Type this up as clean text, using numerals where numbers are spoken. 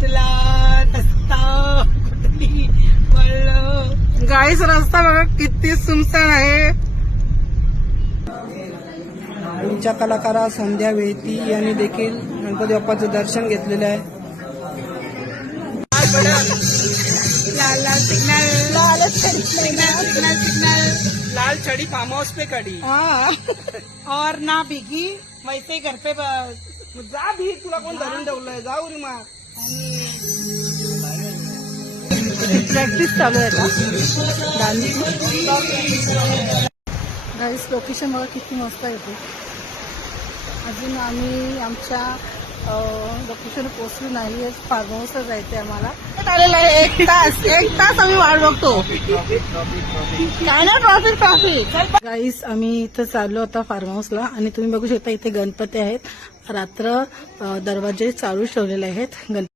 तुला रस्ता कुठली वळलं. गाईस रस्ता बघा किती सुमसाण आहे. आमच्या कलाकारा संध्या वेती यांनी देखील गणपती बाप्पाचं दर्शन घेतलेलं आहे. लाल लाल सिग्नल, लाल सिग्नल सिग्नल सिग्नल. लाल छड़ी फार्म हाउस पे खड़ी. हाँ और ना भीगी वैसे घर पे जा भी तुला कोण धरून ठेवलंय. जा उरी मार. प्रॅक्टिस चालू आहे का डान्सची. गाईस लोकेशन बघा किती मस्त येते. अजून आम्ही आमच्या लोकेशन पोहोचलो नाही. फार्म हाऊसला जायचंय आम्हाला. आलेला आहे 1 तास आम्ही वाट बघतो. काय ना ट्रॉफिक. गाईस आम्ही इथं चाललो आता फार्म हाऊसला आणि तुम्ही बघू शकता इथे गणपती आहेत. रात्र दरवाजे चालू ठेवलेले आहेत.